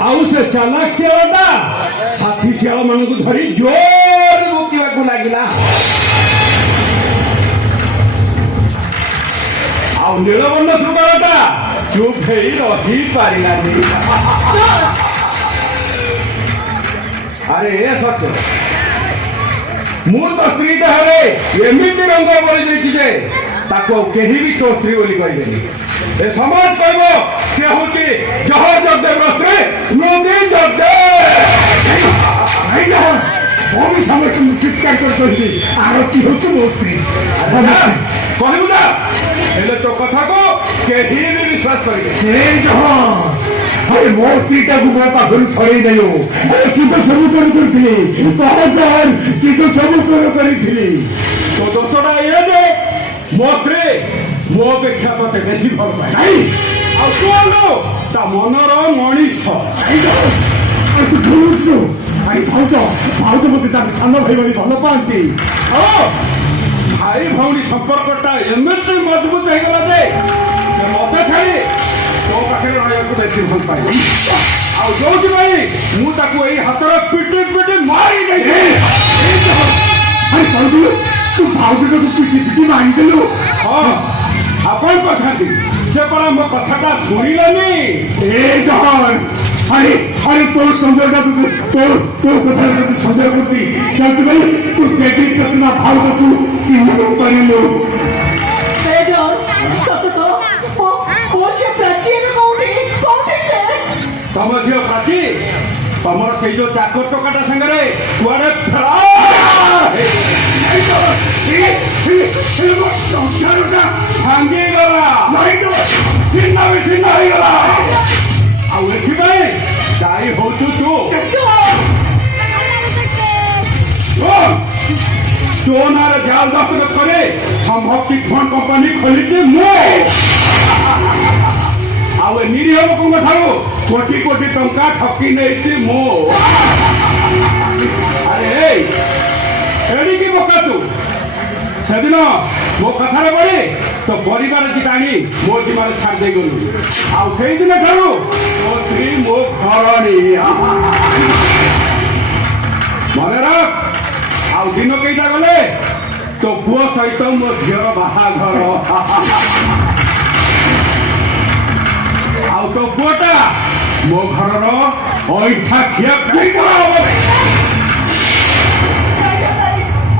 आउ से चालाक शियालटा साथी शियाल मानकु धरी जोर भुकिबाकु लागिला। आउ नीलवर्ण सुगरटा चुप हेई रही पारिलानी। अरे सत्य मु तो स्त्री देहरे एमिति रंग बोली देछि जे ताको केही भी तो स्त्री बोली कहबेनी। ए समाज कहबो से होती जह जगदे रस्त्रे स्मृति जगदे नहीं जा भूमि सामर के चित्कार कर कहती आरती होछ मो स्त्री कहबु ना हेले तो कथा को केही भी विश्वास करिबे ए जह अरे मो स्त्री का मो पाखरु छड़े देलो अरे कि तो सब तोर करथिले कह जान कि तो सब तोर करिथिले तो दोसरा ये जे मोत्रे मो अपेक्षा तते बेसी भल पाए नहीं आ कोलो ता मनर मनीष अरे तू भूलुछु अरे भाउज मते ता सान भाई भाई भल पांती ओ भाई भौणी संपर्कटा एमते मजबूत हो गला दे मते छाड़ी तो पाखे रहयाकु बेसी भल पाए आ जोति भाई मु ताकू एई हातर पिटी पिटी मारी दे। अरे कहलु तू भाउज को पिटी मारी देलु हां अपन कथा दी से पर मो कथाटा सुनिलानी ए जहर अरे अरे तो संदेह का तो कथा तो संदेह करती चलती भाई तू बेटी कितना भाव को तू चिन्ह पारी लो ए जहर सत को पोछे प्राची में कोठी से तम झियो प्राची तमर से जो चाकर टोकाटा संगरे कुआडे फेरा संसारटा भांगी गला नहीं तो चिन्ह विचिन्न हो गला आ एथि भाई दाई होचु तू सोनार जाल दस्तखत करे संभव चिट फंड कंपनी खोलिते मो आउ निरीह लोक ठारू कोटी कोटी टंका ठकी नहीं मो अरे एड़ी बोका तू सेदिन मो कथार पड़े तो परिवार की टाणी मो जीवन छाड़ दे गलु आउ से दिन ठारू तो स्त्री मो घरणी मन रख आउ दिन कईटा गले तो पुओ सहित मो झीर बाहाघर आउ तो पुओटा मो घर ऐठा खिया